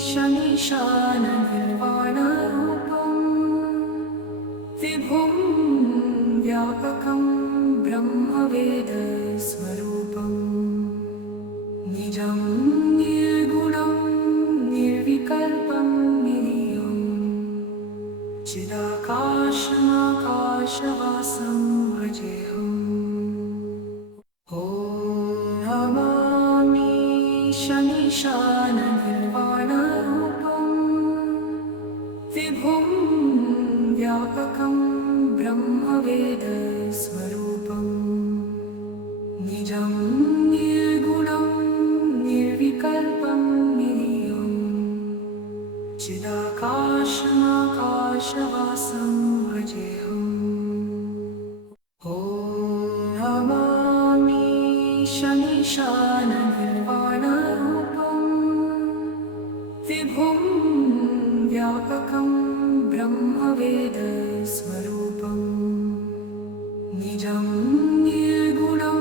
शनिशाननिर्वाणरूपं विभुं व्यापकं ब्रह्मवेदस्वरूपं निजं निर्गुणं निर्विकल्पं निरीयं चिदाकाशमाकाशवासं भजेऽहम्। ॐ नमामि शनिशाननिर्वाणरूपं विभुं व्यापकं ब्रह्मवेदस्वरूपं निजं निर्गुणं निर्विकल्पं निरीयं चिदाकाशमाकाशवासं भजेऽहम्। ॐ नमामि शनिशाननिर्वाणरूपं विभुं व्यापकं ब्रह्मवेदस्वरूपं निजं निर्गुणं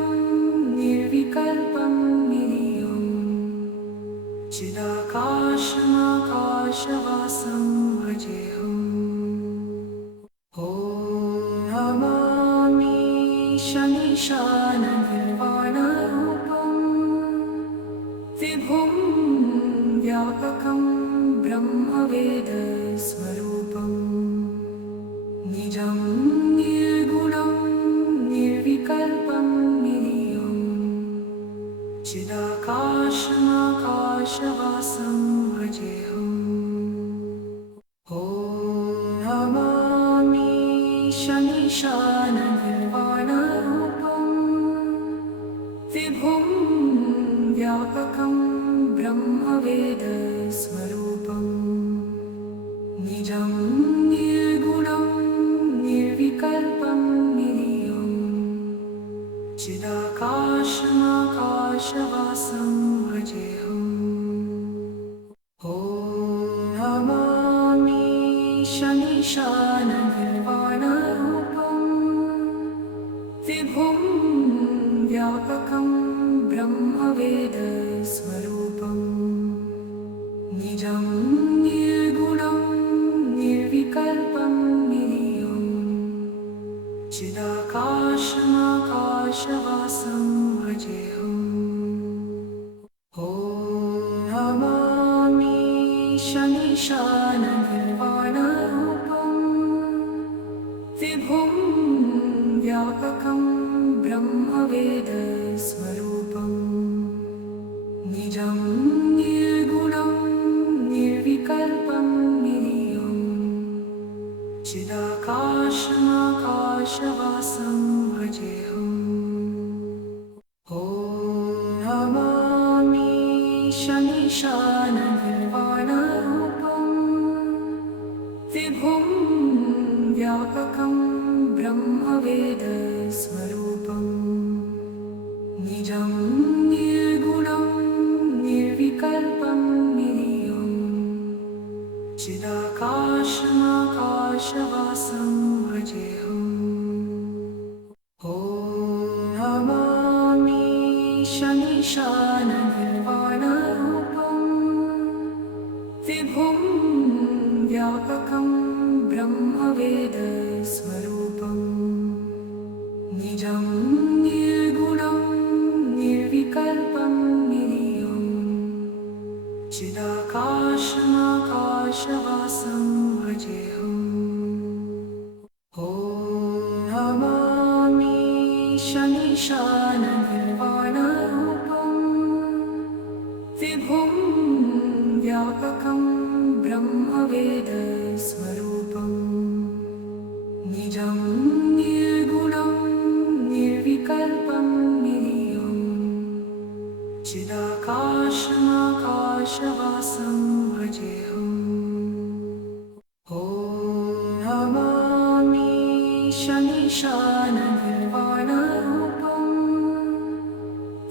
निर्विकल्पं निरीयं चिदाकाशमाकाशवासं भजेऽहम्। ॐ नमामि शनिशाननिर्वाणरूपं विभुं व्यापकं ब्रह्मवेदस्वरूपं निजं निर्गुणं निर्विकल्पं निरीयं चिदाकाशमाकाशवासं भजेऽहम्। ॐ नमामि शनिशाननिर्वाणरूपं विभुं व्यापकं ब्रह्मवेदस्वरूपं निजं निर्गुणं निर्विकल्पं निरीयं चिदाकाशमाकाशवासं भजेऽहम्। ॐ नमामि शनिशाननिर्वाणरूपं विभुं व्यापकं ब्रह्मवेदस्वरूपं निजं निर्गुणं निर्विकल्पं निरीयं चिदाकाशमाकाशवासं भजेऽहम्। ॐ नमामि शनिशाननिर्वाणरूपं विभुं व्यापकं ब्रह्मवेदस्वरूपं निजं निर्गुणं निर्विकल्पं निरीयं चिदाकाशमाकाशवासं भजेऽहम्। ॐ नमामि शनिशाननिर्वाणरूपं विभुं व्यापकं ब्रह्मवेदस्वरूपं निजं निर्गुणं निर्विकल्पं निरीयं चिदाकाशमाकाशवासं भजेऽहम्। ॐ नमामि शनिशाननिर्वाणरूपं विभुं व्यापकं ब्रह्मवेदस्वरूपं निजं निर्गुणं निर्विकल्पं निरीयं चिदाकाशमाकाशवासं भजेऽहम्। ॐ नमामि शनिशाननिर्वाणरूपं विभुं व्यापकं ब्रह्मवेदस्वरूपं निजं निर्गुणं निर्विकल्पं निरीयं चिदाकाशमाकाशवासं भजेऽहम्। ॐ नमामि शनिशाननिर्वाणरूपं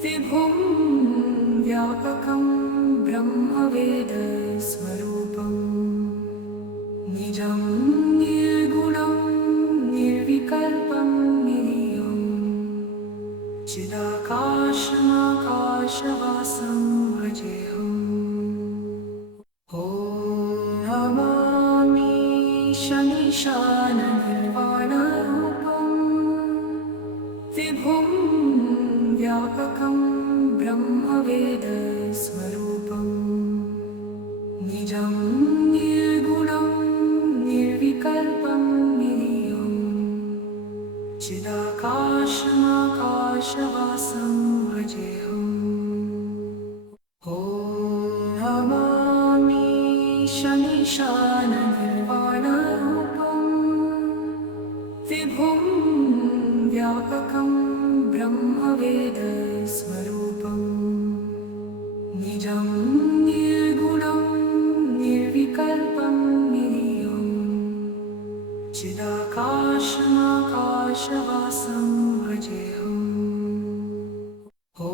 विभुं व्यापकं ब्रह्मवेदस्वरूपं निजं निर्गुणं निर्विकल्पं निरीयं चिदाकाशमाकाशवासं भजेऽहम्। ॐ शमीशाननिर्वाणरूपम् विभुं व्यापकं ब्रह्मवेदस्वरूपम् निजं निर्गुणं निर्विकल्पं निरीयं चिदाकाशमाकाशवासं भजेऽहम् ॐ नमामि शमीशाननिर्वाणरूपम् विभुं व्यापकं ब्रह्मवेदस्वरूपम् निजं निर्गुणं निर्विकल्पं निरीयं चिदाकाशमाकाशवासं भजेऽहम् ॐ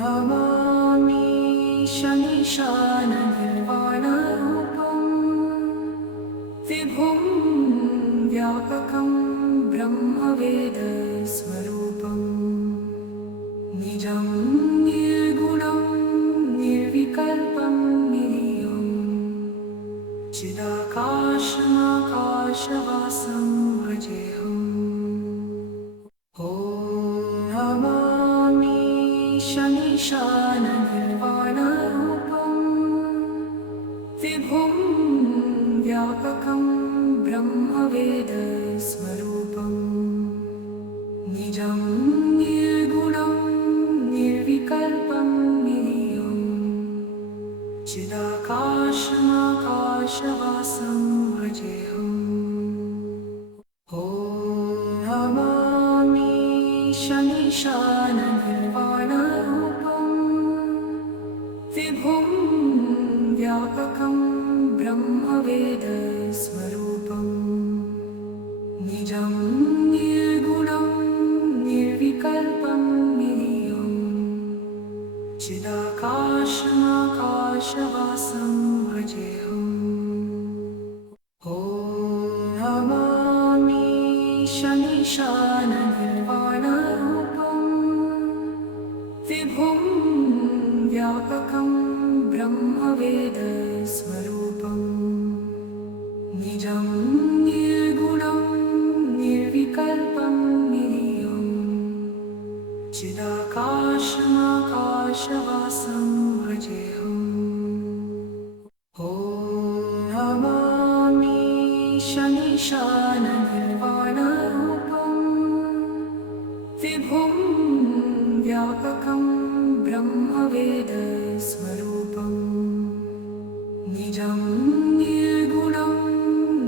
नमामि शमीशाननिर्वाणरूपम् विभुं व्यापकं ब्रह्मवेदस्वरूपम् निजं निर्गुणं निर्विकल्पं निरीयं चिदाकाशमाकाशवासं भजेऽहम् ॐ नमामि शमीशाननिर्वाणरूपम् विभुं व्यापकं ब्रह्मवेदस्वरूपम् निजं निर्गुणं निर्विकल्पं निरीयं चिदाकाशमाकाशवासं भजेऽहम् ॐ नमामि शमीशाननिर्वाणरूपम् विभुं व्यापकं ब्रह्मवेदस्वरूपम् निजं निर्गुणं निर्विकल्पं निरीयं चिदाकाशमाकाशवासं भजेऽहम् ॐ नमामि शमीशाननिर्वाणरूपम् विभुं व्यापकं ब्रह्मवेदस्वरूपम् निजं निर्गुणं निर्विकल्पं निरीयं चिदाकाशमाकाशवासं भजेऽहम् ॐ नमामि शमीशाननिर्वाणरूपम् विभुं व्यापकं ब्रह्मवेदस्वरूपम् निजं निर्गुणं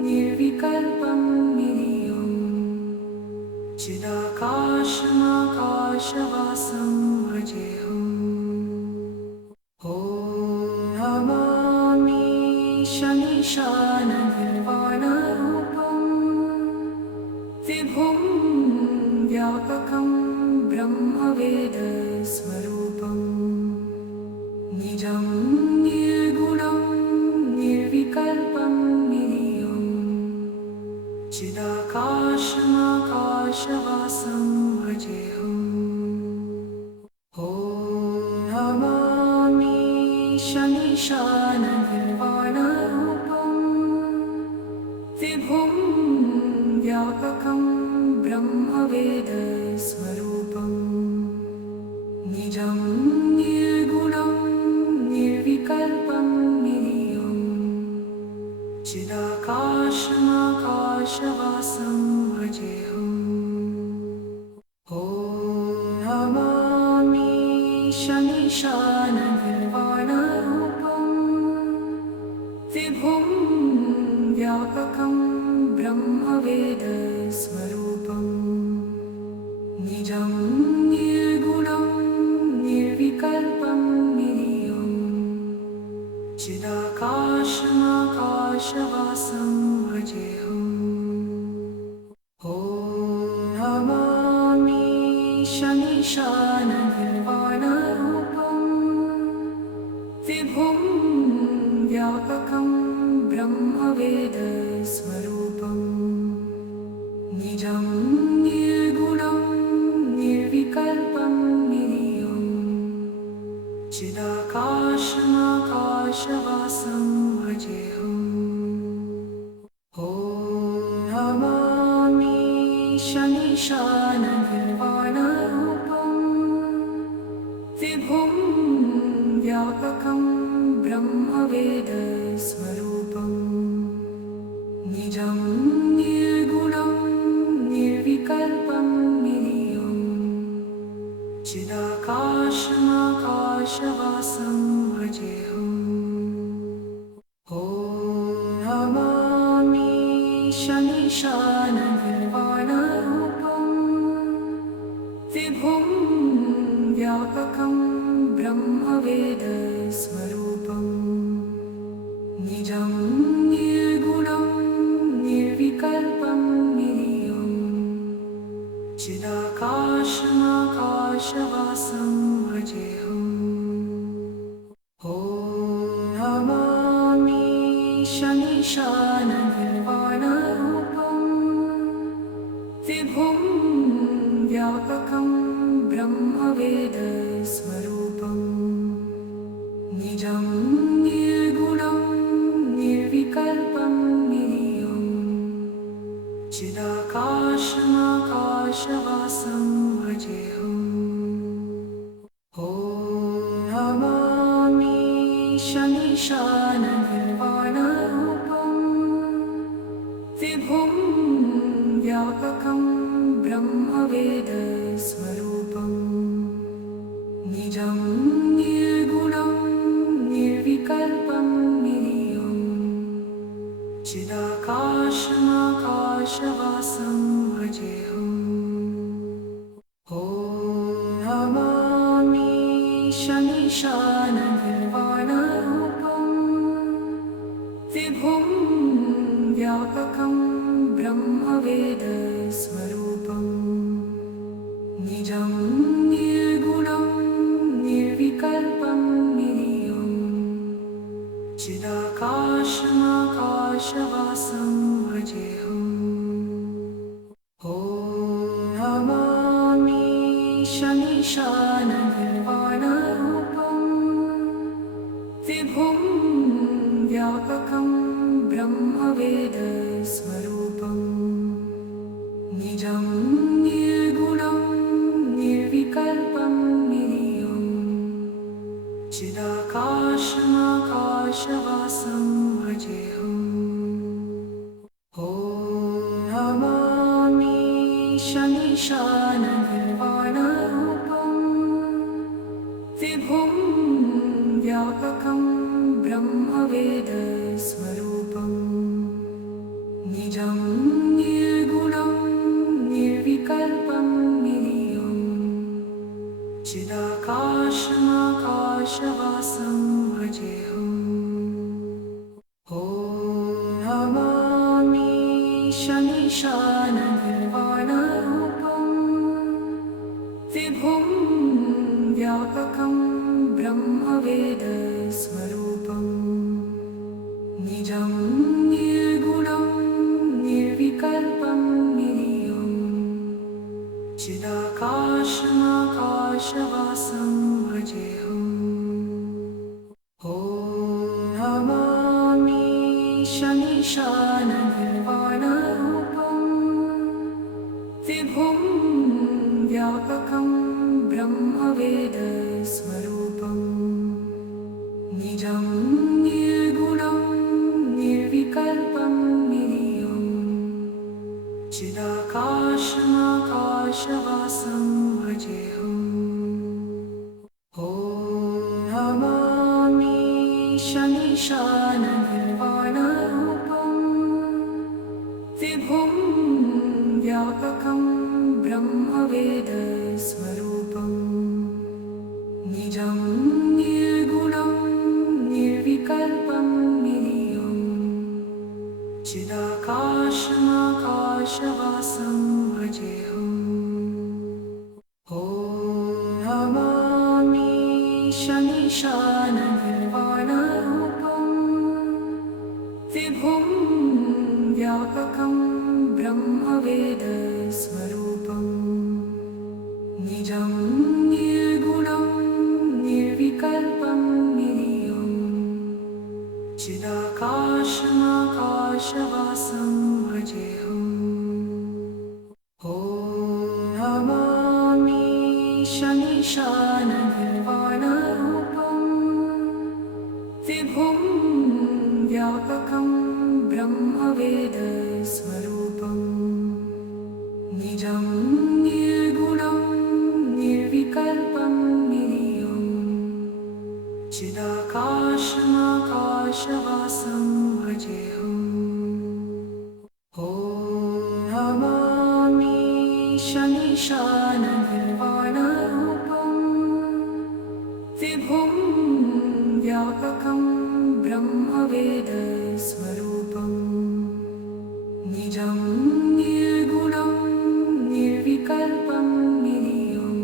निर्विकल्पं निरीयं चिदाकाशमाकाशवासं भजेऽहम् ॐ नमामि शमीशाननिर्वाणरूपम् विभुं व्यापकं ब्रह्मवेदस्वरूपम् निजं निर्गुणं निर्विकल्पं निरीयं चिदाकाशमाकाशवासं भजेऽहम् ॐ नमामि शमीशाननिर्वाणरूपम् विभुं व्यापकं ब्रह्मवेदस्वरूपम् निजं निर्गुणं निर्विकल्पं निरीयं चिदाकाशमाकाशवासं भजेऽहम् ॐ नमामि शमीशाननिर्वाणरूपम् विभुं व्यापकं ब्रह्मवेदस्वरूपम् निजं निर्गुणं निर्विकल्पं निरीयं चिदाकाशमाकाशवासं भजेऽहम् ॐ नमामि शमीशाननिर्वाणरूपम् विभुं व्यापकं ब्रह्मवेदस्वरूपम् निजं निर्गुणं निर्विकल्पं निरीयं चिदाकाशमाकाशवासं भजेऽहम् ॐ शनीशाननिर्वाणरूपम् विभुं व्यापकं ब्रह्मवेदस्वरूपम् निजं निर्गुणं निर्विकल्पं निरीयम् चिदाकाशमाकाशवासं भजेऽहम् ॐ नमामि शनीशाननिर्वाणरूपम् विभुं व्यापकं ब्रह्मवेदस्वरूपम् निजं निर्गुणं निर्विकल्पं निरीयम् चिदाकाशमाकाशवासं भजेऽहम् ॐ नमामि शनीशाननिर्वाणरूपम् विभुं व्यापकं ब्रह्मवेदस्वरूपम् निजं निर्गुणं निर्विकल्पं निरीयम् चिदाकाशमाकाशवासं भजेऽहम् ॐ नमामि शनीशाननिर्वाणरूपम् विभुं व्यापकं ब्रह्मवेदस्वरूपम् निजं निर्गुणं निर्विकल्पं निरीयम् चिदाकाशमाकाशवासं भजेऽहम् ॐ नमामि शनीशाननिर्वाणरूपम् विभुं व्यापकं ब्रह्मवेदस्वरूपम् निजं निर्गुणं निर्विकल्पं निरीयम् चिदाकाशमाकाशवासं भजेऽहम् ॐ नमामि शनीशाननिर्वाणरूपम् विभुं व्यापकं ब्रह्मवेदस्वरूपम् निजं निर्गुणं निर्विकल्पं निरीयम् चिदाकाशमाकाशवासं भजेऽहम् ॐ नमामि शनीशाननिर्वाणरूपम् विभुं व्यापकं ब्रह्मवेदस्वरूपम् निजं निर्गुणं निर्विकल्पं निरीयम् चिदाकाशमाकाशवासं भजेऽहम् ॐ नमामि शनीशाननिर्वाणरूपम् विभुं व्यापकं ब्रह्मवेदस्वरूपम् निजं निर्गुणं निर्विकल्पं निरीयम् चिदाकाशमाकाशवासं भजेऽहम् ॐ नमामि शनीशाननिर्वाणरूपम् विभुं व्यापकं ब्रह्मवेदस्वरूपम् निजं निर्गुणं निर्विकल्पं निरीयम् चिदाकाशमाकाशवासं भजेऽहम् ॐ नमामि शनीशाननिर्वाणरूपम् विभुं व्यापकं ब्रह्मवेदस्वरूपम् निजं निर्गुणं निर्विकल्पं निरीयम् चिदाकाशमाकाशवासं भजेऽहम् ॐ नमामि शनीशाननिर्वाणरूपम् विभुं व्यापकं ब्रह्मवेदस्वरूपम् निजं निर्गुणं निर्विकल्पं निरीयम् चिदाकाशमाकाशवासं भजेऽहम् ॐ व्यापकं ब्रह्मवेदस्वरूपं निजं निर्गुणं निर्विकल्पं निरीयं चिदाकाशमाकाशवासं भजेऽहम्। ॐ नमामि शमीशाननिर्वाणरूपं विभुं व्यापकं ब्रह्मवेदस्वरूपं निजं निर्गुणं निर्विकल्पं निरीयं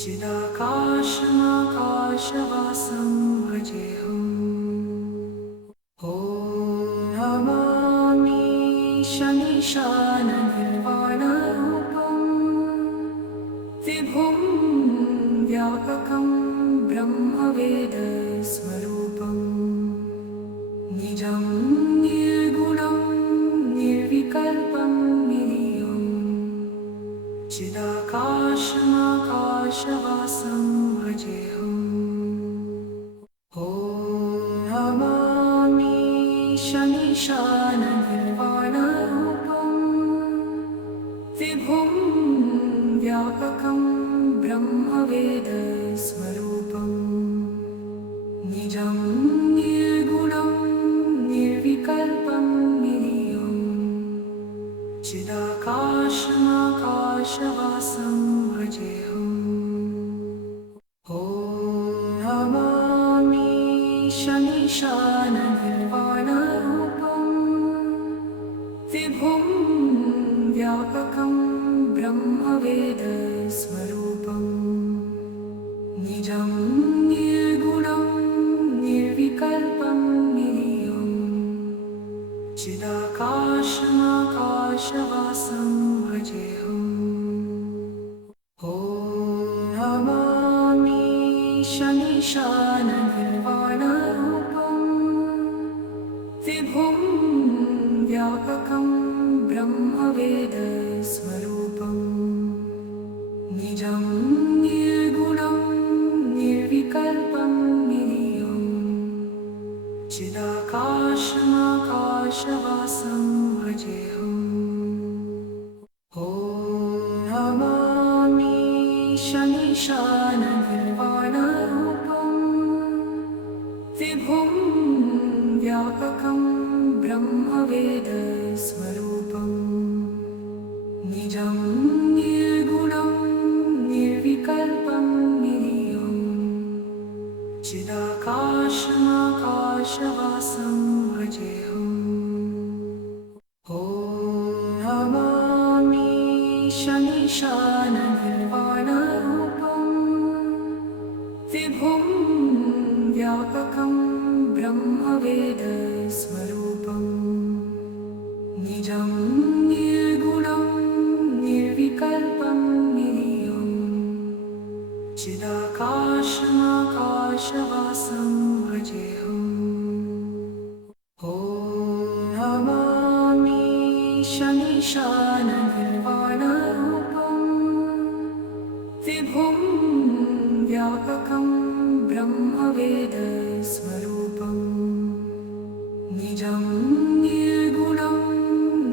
चिदाकाशमाकाशवासं भजेऽहम्। ॐ नमामि शमीशाननिर्वाणरूपं विभुं व्यापकं ब्रह्मवेदस्वरूपं निजं निर्गुणं निर्विकल्पं निरीयं चिदाकाशमाकाशवासं भजेऽहम्। ॐ नमामि शमीशाननिर्वाणरूपं विभुं व्यापकं ब्रह्मवेदस्वरूपं निजं निर्गुणं निर्विकल्पं निरीयं चिदाकाशमाकाशवासं भजेऽहम्। ॐ नमामि शमीशाननिर्वाणरूपं विभुं व्यापकं ब्रह्मवेदस्वरूपं निजं निर्गुणं निर्विकल्पं निरीयं चिदाकाशमाकाशवासं भजेऽहम्। ॐ नमामि शमीशाननिर्वाणरूपं विभुं व्यापकं ब्रह्मवेदस्वरूपं निजं निर्गुणं निर्विकल्पं निरीयं चिदाकाशमाकाशवासं भजेऽहम्। ॐ नमामि शमीशाननिर्वाणरूपं विभुं व्यापकं ब्रह्मवेदस्वरूपं निजं निर्गुणं निर्विकल्पं निरीयं चिदाकाशमाकाशवासं भजेऽहम्। ॐ नमामि शमीशाननिर्वाणरूपं विभुं व्यापकं ब्रह्मवेदस्वरूपं निजं निर्गुणं निर्विकल्पं निरीयं चिदाकाशमाकाशवासं भजेऽहम्। ॐ नमामि शमीशाननिर्वाणरूपं विभुं व्यापकं ब्रह्मवेदस्वरूपं निजं निर्गुणं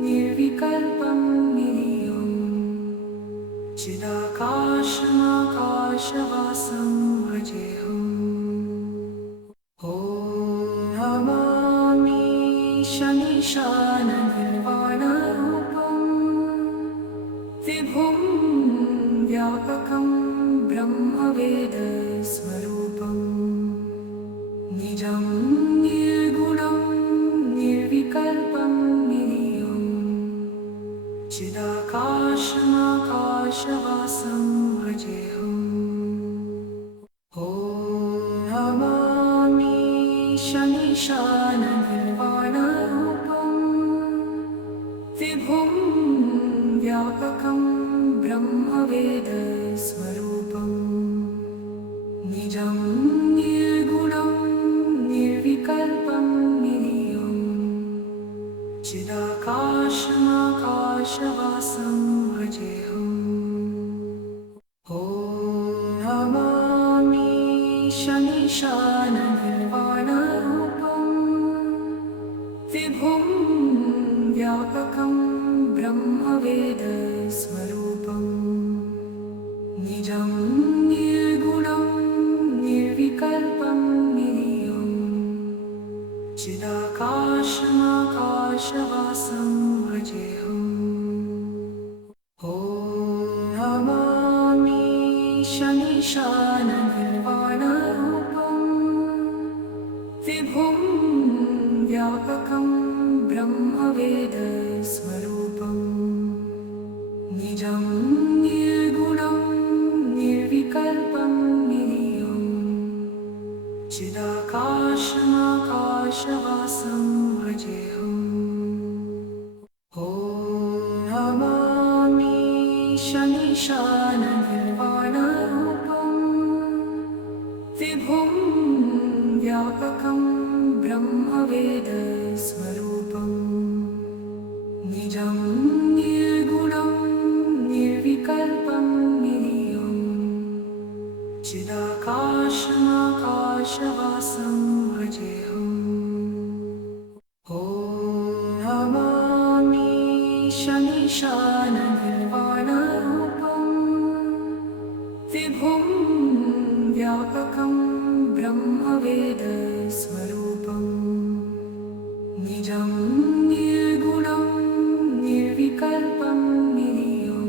निर्विकल्पं निरीयं चिदाकाशमाकाशवासं भजेऽहम्। ॐ नमामि शमीशाननिर्वाणरूपं विभुं व्यापकं ब्रह्मवेदस्वरूपं निजं निर्गुणं निर्विकल्पं निरीयं चिदाकाशमाकाशवासं भजेऽहम्। ॐ नमामि शमीशाननिर्वाणरूपं विभुं व्यापकं ब्रह्मवेदस्वरूपं निजं निर्गुणं निर्विकल्पं निरीयं चिदाकाशमाकाशवासं भजेऽहम्। ॐ नमामि शमीशाननिर्वाणरूपं व्यापकं ब्रह्मवेदस्वरूपम् निजं निर्गुणं निर्विकल्पं निरीयं चिदाकाशमाकाशवासं भजेऽहम् ॐ नमामि शनीशाननिर्वाणरूपं विभुं व्यापकं ब्रह्मवेदस्वरूपम् निजं निर्गुणं निर्विकल्पं निरीयं चिदाकाशमाकाशवासं भजेऽहम् ॐ नमामि शनीशाननिर्वाणरूपं विभुं व्यापकं ब्रह्मवेदस्वरूपम् निजं निर्गुणं निर्विकल्पं निरीयं चिदाकाशमाकाशवासं भजेऽहम् ॐ नमामि शनीशाननिर्वाणरूपं विभुं व्यापकं ब्रह्मवेदस्वरूपम् निजं निर्गुणं निर्विकल्पं निरीयं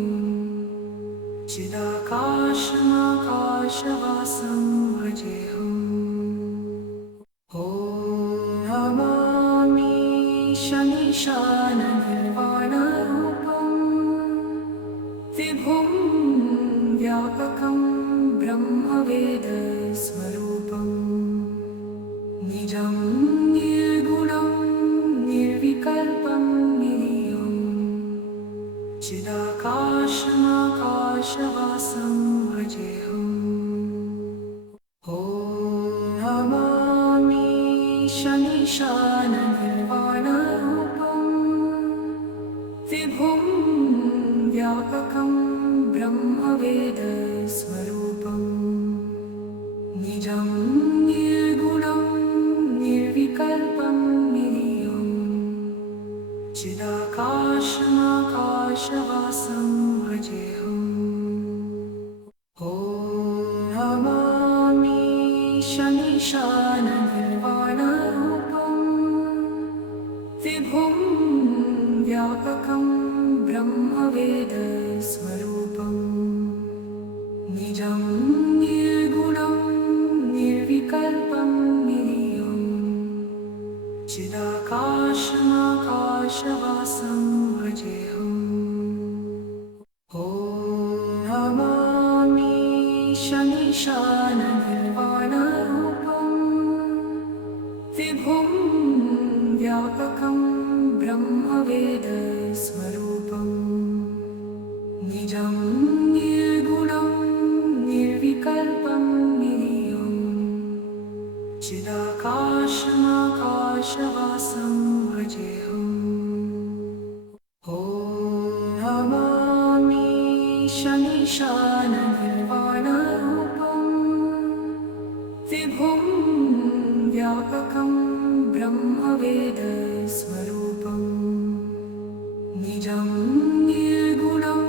चिदाकाशमाकाशवासं भजेऽहम् ॐ नमामि शनीशाननिर्वाणरूपं विभुं व्यापकं ब्रह्मवेदस्वरूपम् निजं निर्गुणं निर्विकल्पं निरीयं चिदाकाशमाकाशवासं भजेऽहम् ॐ नमामि शनीशाननिर्वाणरूपं विभुं व्यापकं ब्रह्मवेदस्वरूपम् निजं निर्गुणं निर्विकल्पं निरीयं चिदाकाशमाकाशवासं भजेऽहम् ॐ नमामि शनीशाननिर्वाणरूपं विभुं व्यापकं ब्रह्मवेदस्वरूपम् निजं निर्गुणं निर्विकल्पं निरीयं चिदाकाशमाकाशवासं भजेऽहम् ॐ नमामि शनीशाननिर्वाणरूपं विभुं व्यापकं ब्रह्मवेदस्वरूपम् निजं निर्गुणं निर्विकल्पं निरीयं चिदाकाशमाकाशवासं भजेऽहम् ॐ नमामि शनीशाननिर्वाणरूपं विभुं व्यापकं ब्रह्मवेदस्वरूपम् निजं निर्गुणं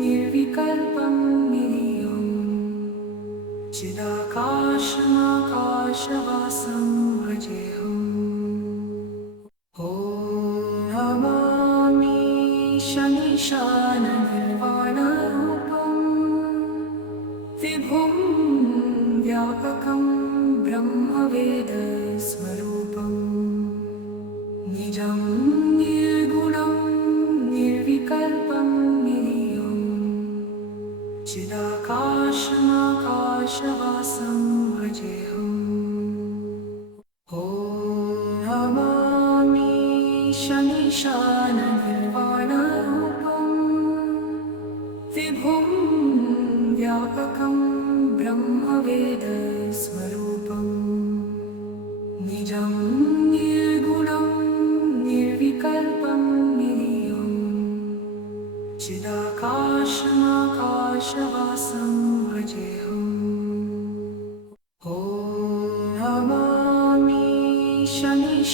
निर्विकल्पं निरीयं चिदाकाशमाकाशवासं भजेऽहम् ॐ नमामि शनीशाननिर्वाणरूपं विभुं व्यापकं ब्रह्मवेदस्वरूपम् निजं निर्गुणं निर्विकल्पं निरीयं चिदाकाशमाकाशवासं भजेऽहम् ॐ नमामि शनीशाननिर्वाणरूपं विभुं व्यापकं ब्रह्मवेदस्वरूपम् निजं निर्गुणं निर्विकल्पं निरीयं चिदाकाशमाकाशवासं भजेऽहम् ॐ नमामि शनीशाननिर्वाणरूपं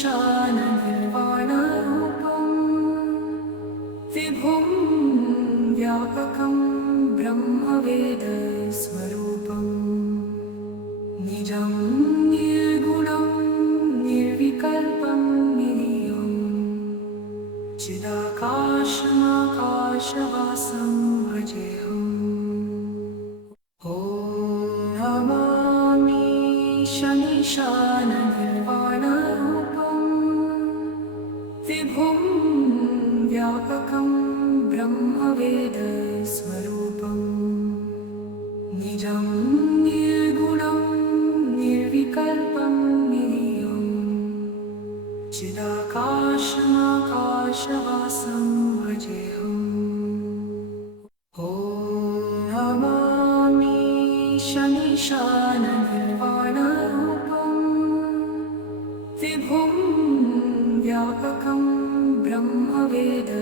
व्यापकं ब्रह्मवेदस्वरूपं निजं निर्गुणं निर्विकल्पं निरीयं चिदाकाशमाकाशवासं भजेऽहम्। ॐ नमामि शमीशाननिर्वाणरूपं विभुं व्यापकं ब्रह्मवेदस्वरूपं निजं निर्गुणं निर्विकल्पं निरीयं चिदाकाशमाकाशवासं भजेऽहम्। ॐ नमामि शमीशाननिर्वाणरूपं विभुं व्यापकं ब्रह्मवेदस्वरूपं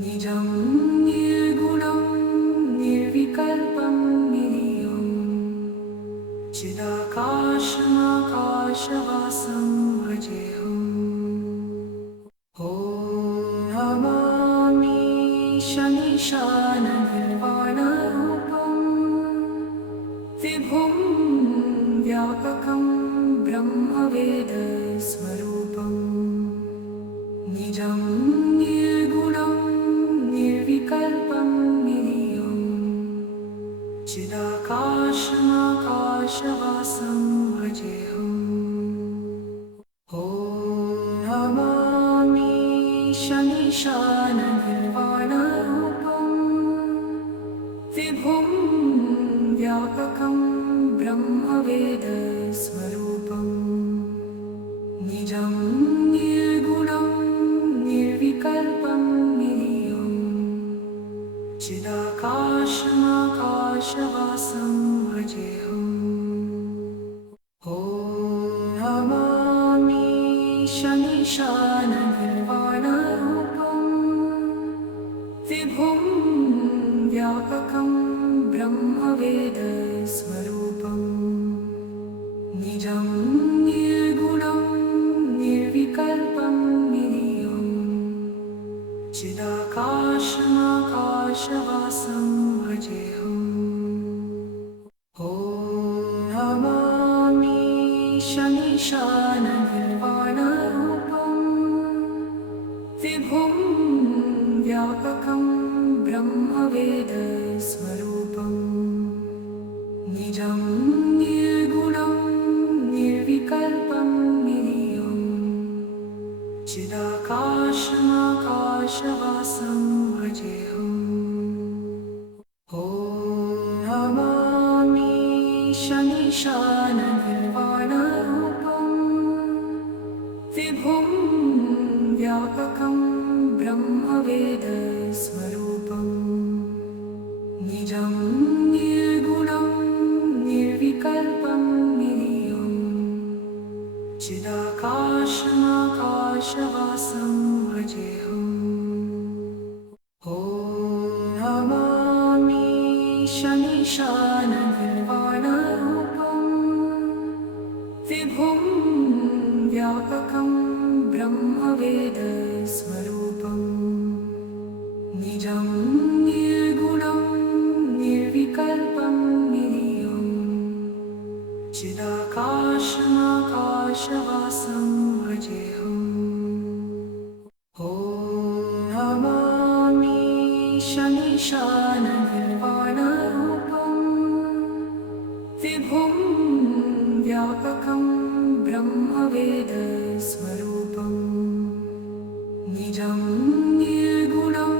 निजं निर्गुणं निर्विकल्पं निरीयं चिदाकाशमाकाशवासं भजेऽहम्। ॐ नमामि शमीशाननिर्वाणरूपं विभुं व्यापकं ब्रह्मवेदस्वरूपं निजं निर्गुणं निर्विकल्पं निरीयं चिदाकाशमाकाशवासं भजेऽहम्। ॐ नमामि शमीशाननिर्वाणरूपं विभुं व्यापकं ब्रह्मवेदस्वरूपं निजं निर्गुणं निर्विकल्पं निरीयं चिदाकाशमाकाशवासं भजेऽहम्। ॐ नमामि शमीशाननिर्वाणरूपं विभुं व्यापकं ब्रह्मवेदस्वरूपं निजं निर्गुणं निर्विकल्पं निरीयं चिदाकाशमाकाशवासं भजेऽहम्। ॐ नमामि शमीशाननिर्वाणरूपं विभुं व्यापकं ब्रह्मवेदस्वरूपं निजं निर्गुणं निर्विकल्पं निरीयं चिदाकाशमाकाशवासं भजेऽहम्। ॐ नमामि शमीशाननिर्वाणरूपं विभुं व्यापकं ब्रह्मवेदस्वरूपं निजं निर्गुणं निर्विकल्पं निरीयं चिदाकाशमाकाशवासं भजेऽहम्। ॐ नमामि शमीशाननिर्वाणरूपं विभुं व्यापकं ब्रह्मवेदस्वरूपं निजं निर्गुणं निर्विकल्पं निरीयं चिदाकाशमाकाशवासं भजेऽहम्। ॐ नमामि शमीशाननिर्वाणरूपं विभुं व्यापकं ब्रह्मवेदस्वरूपं निजं निर्गुणं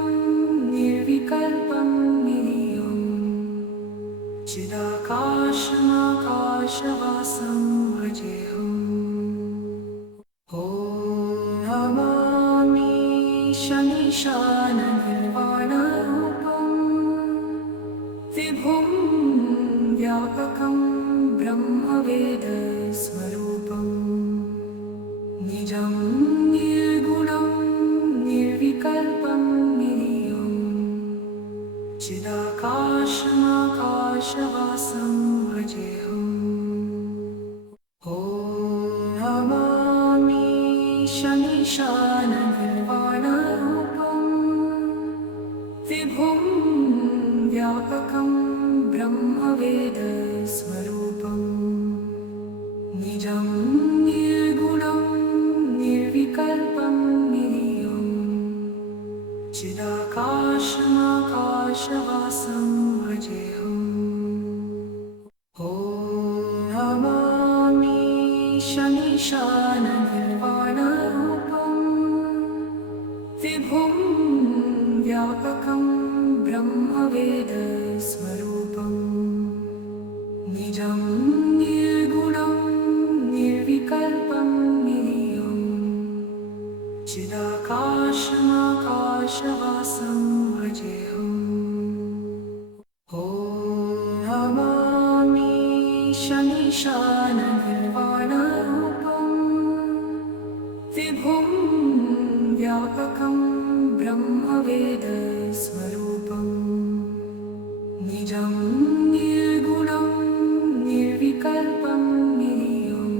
निर्विकल्पं निरीयं चिदाकाशमाकाशवासं भजेऽहम्। ॐ नमामि शमीशाननिर्वाणरूपं विभुं व्यापकं ब्रह्मवेदस्वरूपं निजं निर्गुणं निर्विकल्पं निरीयं चिदाकाशमाकाशवासं भजेऽहम्। ॐ नमामि शमीशाननिर्वाणरूपं व्यापकं ब्रह्मवेदस्वरूपं निजं निर्गुणं निर्विकल्पं निरीयं चिदाकाशमाकाशवासं भजेऽहम्। ॐ नमामि शमीशाननिर्वाणरूपं विभुं व्यापकं ब्रह्मवेदस्वरूपं निजं निर्गुणं निर्विकल्पं निरीयं चिदाकाशमाकाशवासं भजेऽहम्। ॐ नमामि शमीशाननिर्वाणरूपं विभुं व्यापकं ब्रह्मवेदस्वरूपं निजं निर्गुणं निर्विकल्पं निरीयं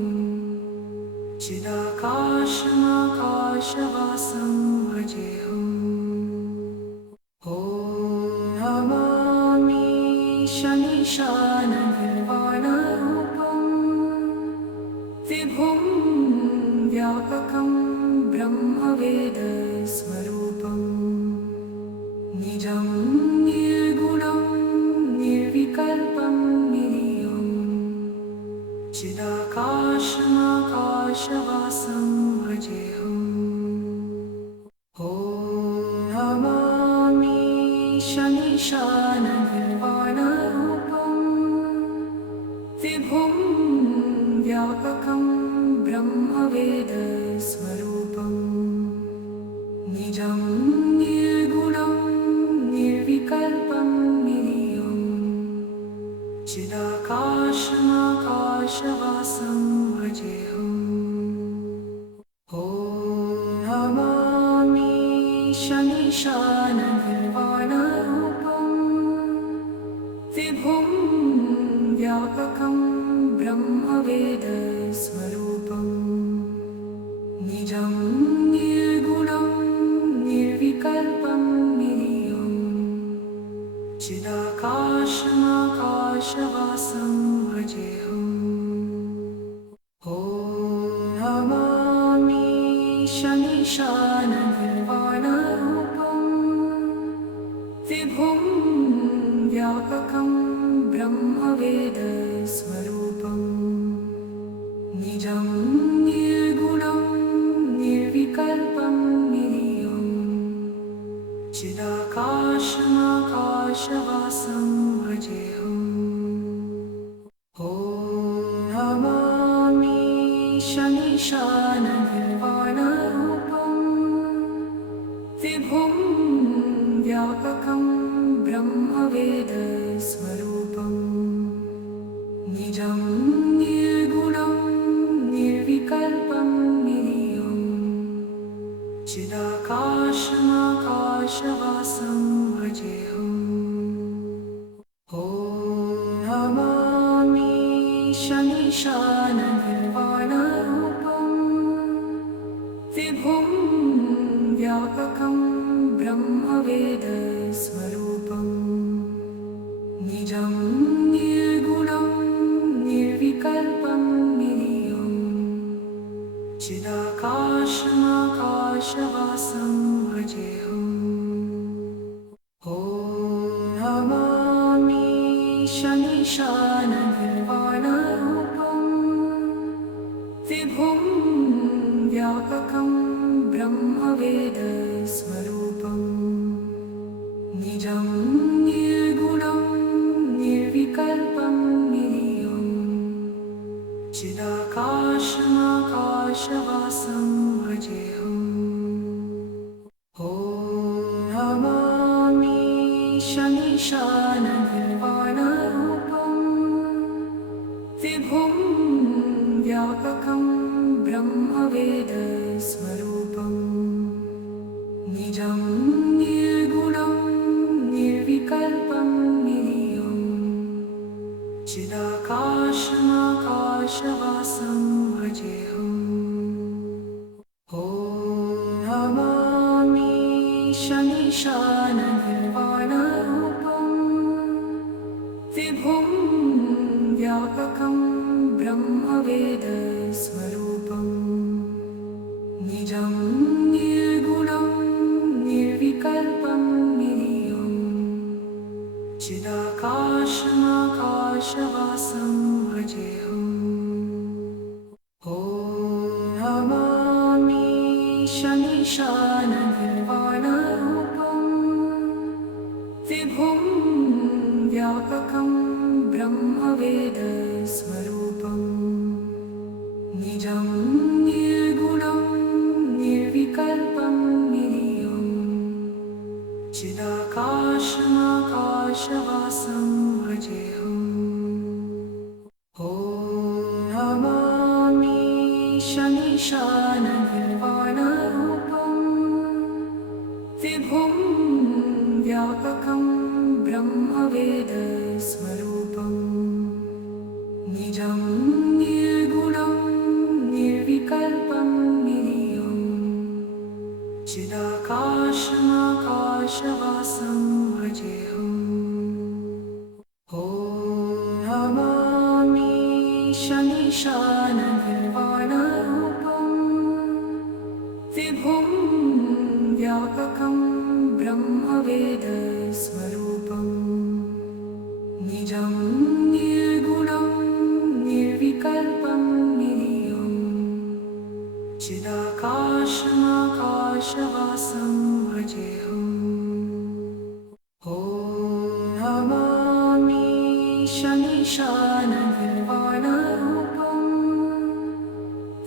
चिदाकाशमाकाशवासं भजेऽहम्। ॐ नमामि शमीशाननिर्वाणरूपं विभुं व्यापकं ब्रह्मवेदस्वरूपं निजं निर्गुणं निर्विकल्पं निरीयं चिदाकाशमाकाशवासं भजेऽहम्। ॐ नमामि शमीशाननिर्वाणरूपं विभुं व्यापकं ब्रह्मवेदस्वरूपं निजं निर्गुणं निर्विकल्पं निरीयं चिदाकाशमाकाशवासं भजेऽहम्। ॐ नमामि शमीशाननिर्वाणरूपं विभुं व्यापकं ब्रह्मवेदस्वरूपं निजं निर्गुणं निर्विकल्पं निरीयं चिदाकाशमाकाशवासं भजेऽहम्। ॐ नमामि शमीशाननिर्वाणरूपं विभुं व्यापकं ब्रह्मवेदस्वरूपं निजं निर्गुणं निर्विकल्पं निरीयं चिदाकाशमाकाशवासं भजेऽहम्। ॐ नमामि शमीशाननिर्वाणरूपं विभुं व्यापकं ब्रह्मवेदस्वरूपं निजं निर्गुणं निर्विकल्पं निरीयं चिदाकाशमाकाशवासं भजेऽहम्। ॐ नमामि शमीशाननिर्वाणरूपं विभुं व्यापकं ब्रह्मवेदस्वरूपं निजं निर्गुणं निर्विकल्पं निरीयं चिदाकाशमाकाशवासं भजेऽहम्। ॐ नमामि शमीशाननिर्वाणरूपं विभुं व्यापकं ब्रह्मवेदस्वरूपं निजं निर्गुणं निर्विकल्पं निरीयं चिदाकाशमाकाशवासं भजेऽहम्। ॐ नमामि शमीशाननिर्वाणरूपं विभुं व्यापकं ब्रह्मवेदस्वरूपं निजं निर्गुणं निर्विकल्पं निरीयं चिदाकाशमाकाशवासं भजेऽहम्। ॐ नमामि शमीशाननिर्वाणरूपं व्यापकं ब्रह्मवेदस्वरूपम् निजं निर्गुणं निर्विकल्पं निरीयं चिदाकाशमाकाशवासं भजेऽहम्। ॐ नमामि शमीशाननिर्वाणरूपं विभुं व्यापकं ब्रह्मवेदस्वरूपम् निजं निर्गुणं निर्विकल्पं निरीयं चिदाकाशमाकाशवासं भजेऽहम्। ॐ नमामि शमीशाननिर्वाणरूपं विभुं व्यापकं ब्रह्मवेदस्वरूपम् निजं निर्गुणं निर्विकल्पं निरीयं चिदाकाशमाकाशवासं भजेऽहम्। ॐ नमामि शमीशाननिर्वाणरूपं विभुं व्यापकं ब्रह्मवेदस्वरूपम् निजं निर्गुणं निर्विकल्पं निरीयं चिदाकाशमाकाशवासं भजेऽहम्। ॐ नमामि शमीशाननिर्वाणरूपं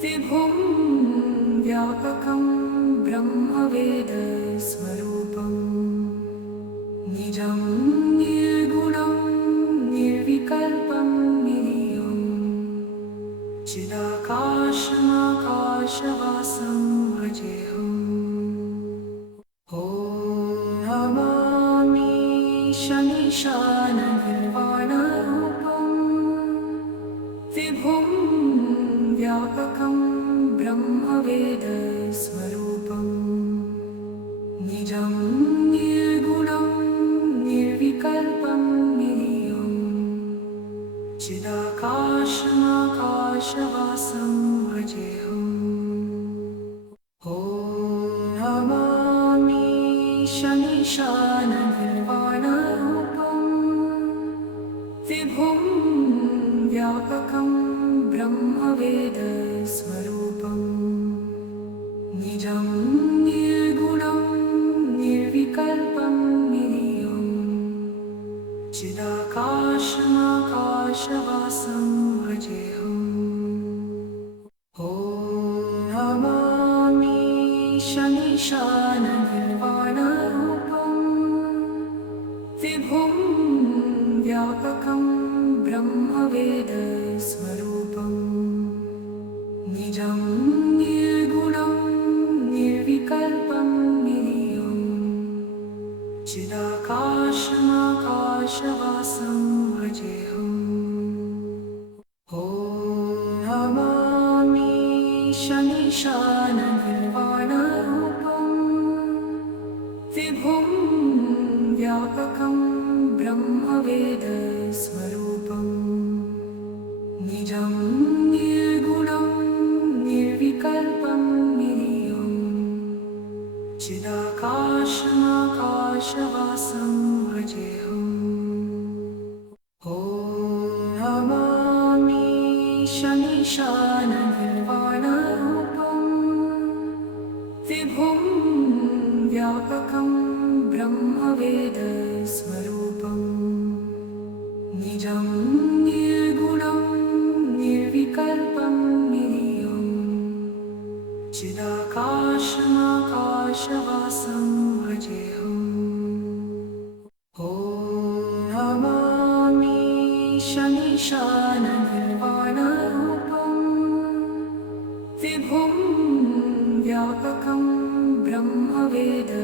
विभुं व्यापकं ब्रह्मवेदस्वरूपम् निजं निर्गुणं निर्विकल्पं निरीयं चिदाकाशमाकाशवासं भजेऽहम्। ॐ नमामि शमीशाननिर्वाणरूपं विभुं व्यापकं ब्रह्मवेदस्वरूपम् निजं निर्गुणं निर्विकल्पं निरीयं चिदाकाशमाकाशवासं भजेऽहम्। ॐ नमामि शमीशाननिर्वाणरूपं विभुं व्यापकं ब्रह्मवेदस्वरूपम् निजं निर्गुणं निर्विकल्पं निरीयं चिदाकाशमाकाशवासं भजेऽहम्। ॐ नमामि शमीशाननिर्वाणरूपं विभुं व्यापकं ब्रह्मवेदस्वरूपम् निजं निर्गुणं निर्विकल्पं निरीयं चिदाकाशमाकाशवासं भजेऽहम्। ॐ नमामि शमीशाननिर्वाणरूपं विभुं व्यापकं ब्रह्मवेदस्वरूपम् निजं निर्गुणं निर्विकल्पं निरीयं चिदाकाशमाकाशवासं भजेऽहम्। ॐ नमामि शमीशाननिर्वाणरूपं विभुं व्यापकं ब्रह्मवेदस्वरूपम् निजं निर्गुणं निर्विकल्पं निरीयं चिदाकाशमाकाशवासं भजेऽहम्। ॐ नमामि शमीशाननिर्वाणरूपं विभुं व्यापकं ब्रह्मवेदस्वरूपम्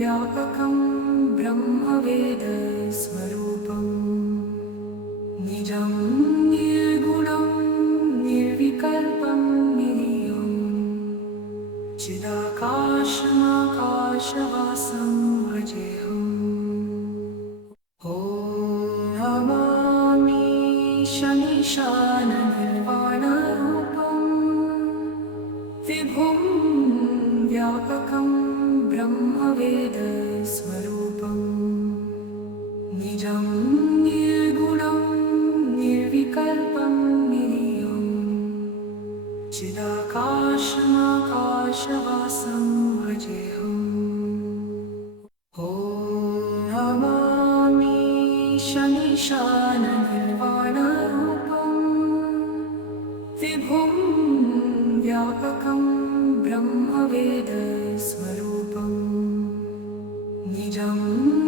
व्यापकं ब्रह्मवेदस्वरूपं निजं निर्गुणं निर्विकल्पं निरीयं चिदाकाशमाकाशवासं भजेऽहम्। ॐ नमामि शमीशाननिर्वाणरूपं विभुं व्यापकं ब्रह्मवेदस्वरूपं निजं निर्गुणं निर्विकल्पं निरीयं चिदाकाशमाकाशवासं भजेऽहम्। ॐ नमामि शमीशाननिर्वाणरूपं विभुं व्यापकं ब्रह्मवेदस्वरूपं निजं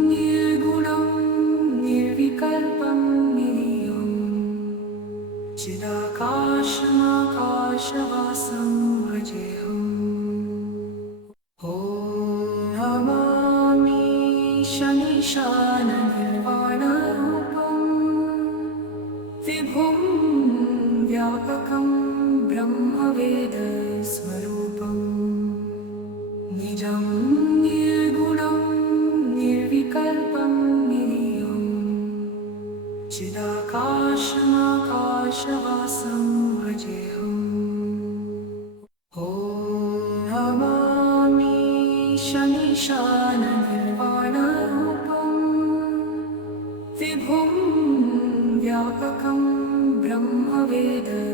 निर्गुणं निर्विकल्पं निरीयं चिदाकाशमाकाशवासं भजेऽहम्। ॐ नमामि शमीशाननिर्वाणरूपं विभुं व्यापकं ब्रह्मवेदस्वरूपं निजं निर्गुणं निर्विकल्पं निरीयं चिदाकाशमाकाशवासं भजेऽहम्। ॐ नमामि शमीशाननिर्वाणरूपं विभुं व्यापकं ब्रह्मवेदस्वरूपं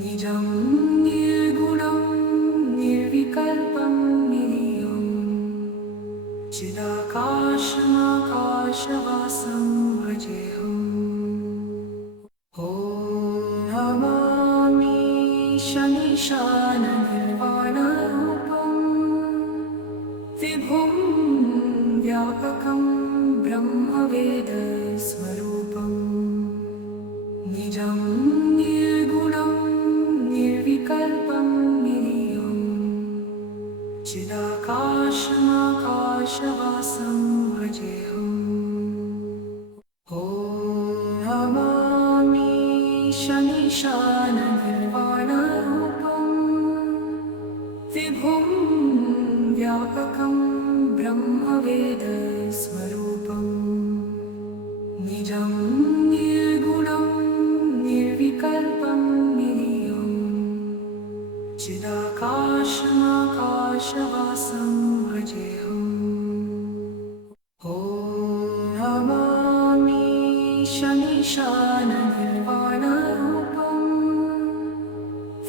निजं निर्गुणं निर्विकल्पं निरीयं चिदाकाशमाकाशवासं भजेऽहम्। ॐ नमामि शमीशाननिर्वाणरूपं विभुं व्यापकं ब्रह्मवेदस्वरूपं निजं निर्गुणं निर्विकल्पं निरीयं चिदाकाशमाकाशवासं भजेऽहम्। ॐ नमामि शमीशाननिर्वाणरूपं विभुं व्यापकं ब्रह्मवेदस्वरूपं निजं निर्गुणं निर्विकल्पं निरीयं चिदाकाशमाकाशवासं भजेऽहम्। ॐ नमामि शमीशाननिर्वाणरूपं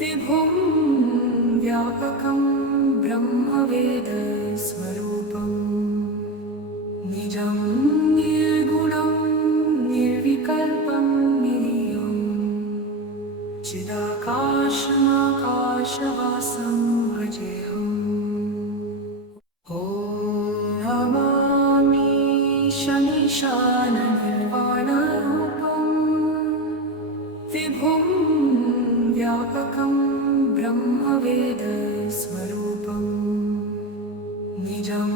विभुं व्यापकं ब्रह्मवेदस्वरूपं निजं निर्गुणं निर्विकल्पं निरीयं चिदाकाशमाकाशवासं भजेऽहम्। ॐ नमामि शमीशाननिर्वाणरूपं विभुं व्यापकं ब्रह्मवेदस्वरूपं निजं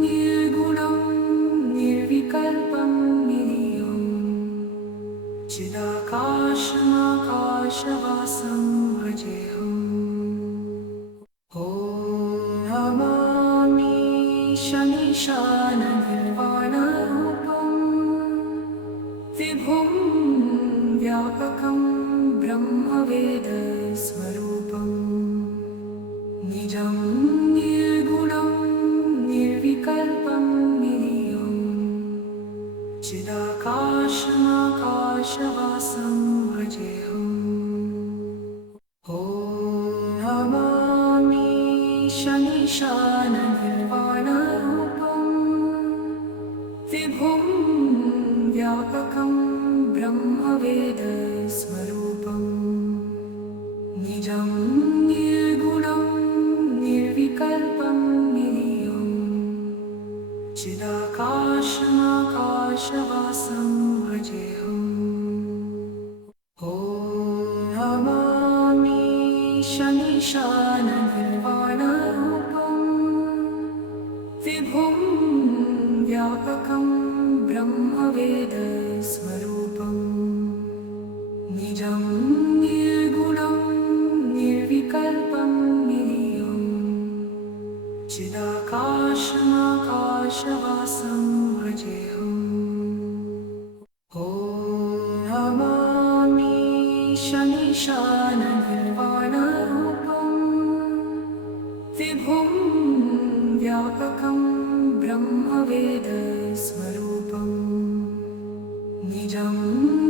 निर्गुणं निर्विकल्पं निरीयं चिदाकाशमाकाशवासं भजेऽहम्। ॐ नमामि शमीशाननिर्वाणरूपं विभुं व्यापकं ब्रह्मवेदस्वरूपं निजं निर्गुणं निर्विकल्पं निरीयं चिदाकाशमाकाशवासं भजेऽहम्। ॐ नमामि शमीशाननिर्वाणरूपं विभुं व्यापकं ब्रह्मवेदस्वरूपं निजं निर्गुणं निर्विकल्पं निरीयं चिदाकाशमाकाशवासं भजेऽहम्। ॐ नमामि शमीशाननिर्वाणरूपं विभुं व्यापकं ब्रह्मवेदस्वरूपं निजं निर्गुणं निर्विकल्पं निरीयं चिदाकाशमाकाशवासं भजेऽहम्। ॐ नमामि शमीशाननिर्वाणरूपं विभुं व्यापकं ब्रह्मवेदस्वरूपं निजं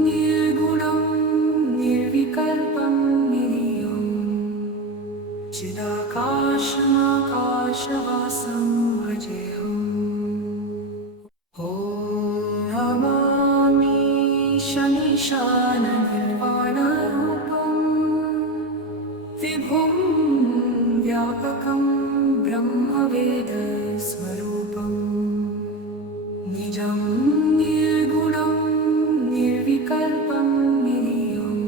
निर्गुणं निर्विकल्पं निरीयं चिदाकाशमाकाशवासं भजेऽहम्। ॐ नमामि शमीशाननिर्वाणरूपं विभुं व्यापकं ब्रह्मवेदस्वरूपं निजं निर्गुणं निर्विकल्पं निरीयं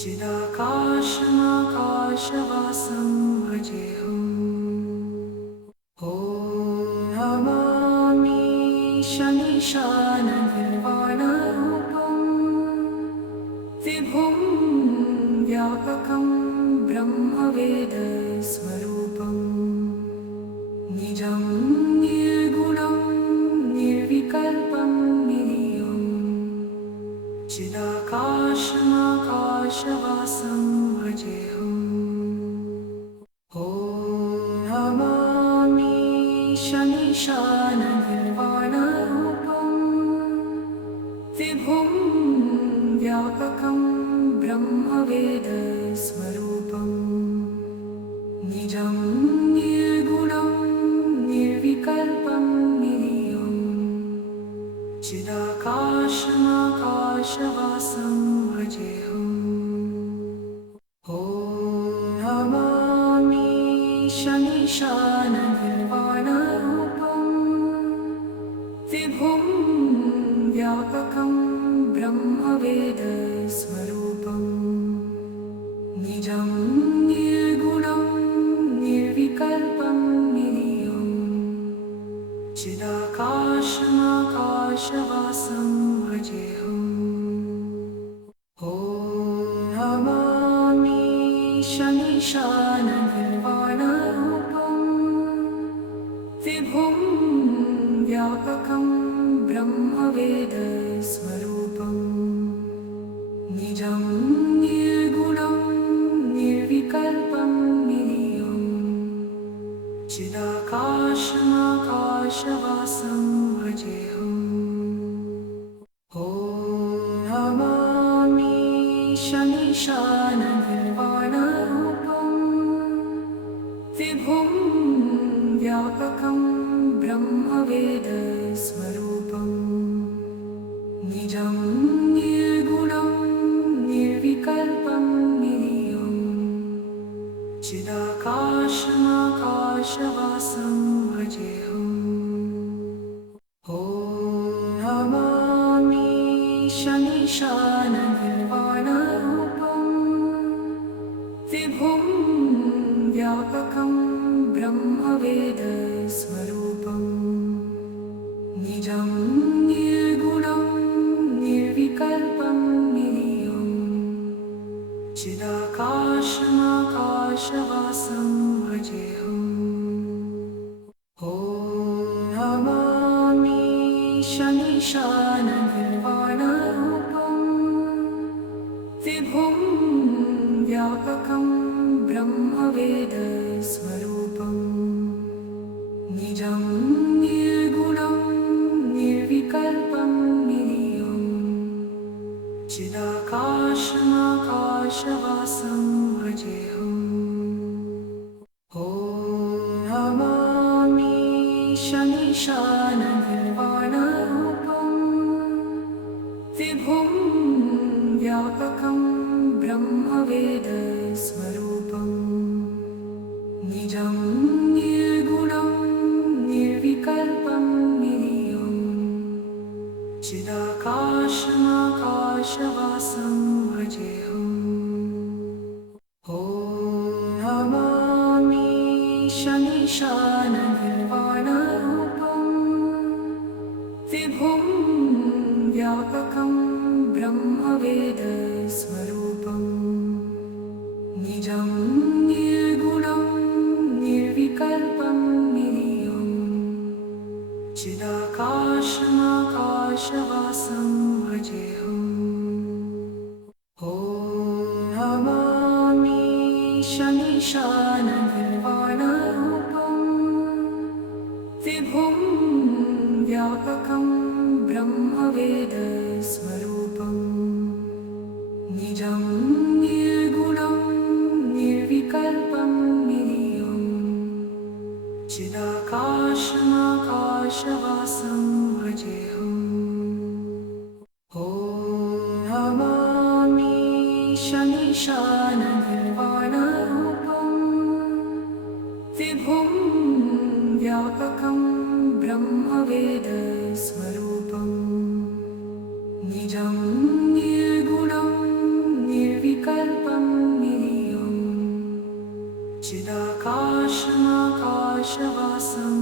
चिदाकाशमाकाशवासं भजेऽहम्। ॐ नमामि शमीशाननिर्वाणरूपं विभुं व्यापकं ब्रह्मवेदस्वरूपं निजं निर्गुणं निर्विकल्पं निरीयं चिदाकाशमाकाशवासं भजेऽहम्। ॐ नमामि शमीशाननिर्वाणरूपं विभुं व्यापकं ब्रह्मवेदस्वरूपं निजं निर्गुणं निर्विकल्पं निरीयं चिदाकाशमाकाशवासं भजेऽहम्। ॐ नमामि शमीशाननिर्वाणरूपं विभुं व्यापकं ब्रह्मवेदस्वरूपं निजं निर्गुणं निर्विकल्पं निरीयं चिदाकाशमाकाशवासं भजेऽहम्। ॐ नमामि शमीशाननिर्वाणरूपं विभुं व्यापकं ब्रह्मवेदस्वरूपं निजं निर्गुणं निर्विकल्पं निरीयं चिदाकाशमाकाशवासं भजेऽहम्। ॐ नमामि शमीशाननिर्वाणरूपं विभुं व्यापकं ब्रह्मवेदस्वरूपं निजं निर्गुणं निर्विकल्पं निरीयं चिदाकाशमाकाशवासं भजेऽहम्। ॐ नमामि शमीशाननिर्वाणरूपं विभुं व्यापकं ब्रह्मवेदस्वरूपं निजं निर्गुणं निर्विकल्पं निरीयं चिदाकाशमाकाशवासं भजेऽहम्। ॐ नमामि शमीशाननिर्वाणरूपं विभुं व्यापकं ब्रह्मवेदस्वरूपं निजं निर्गुणं निर्विकल्पं निरीयं चिदाकाशमाकाशवासं भजेऽहम्। ॐ नमामि शमीशाननिर्वाणरूपं विभुं व्यापकं ब्रह्मवेदस्वरूपं निजं निर्गुणं निर्विकल्पं निरीयं चिदाकाशमाकाशवासं भजेऽहम्। ॐ नमामि शमी शनीशाननिर्वाणरूपम् विभुं व्यापकं ब्रह्मवेदस्वरूपम् निजं निर्गुणं निर्विकल्पं निरीयम् चिदाकाशमाकाशवासं भजेऽहम् ॐ नमामि शनीशाननिर्वाणरूपम् विभुं व्यापकं ब्रह्मवेदस्वरूपम् निजं निर्गुणं निर्विकल्पं निरीयम् चिदाकाशमाकाशवासं भजेऽहम् ॐ नमामि शनीशाननिर्वाणरूपम् विभुं व्यापकं ब्रह्मवेदस्वरूपम् निजं निर्गुणं निर्विकल्पं निरीयम् चिदाकाशमाकाशवासं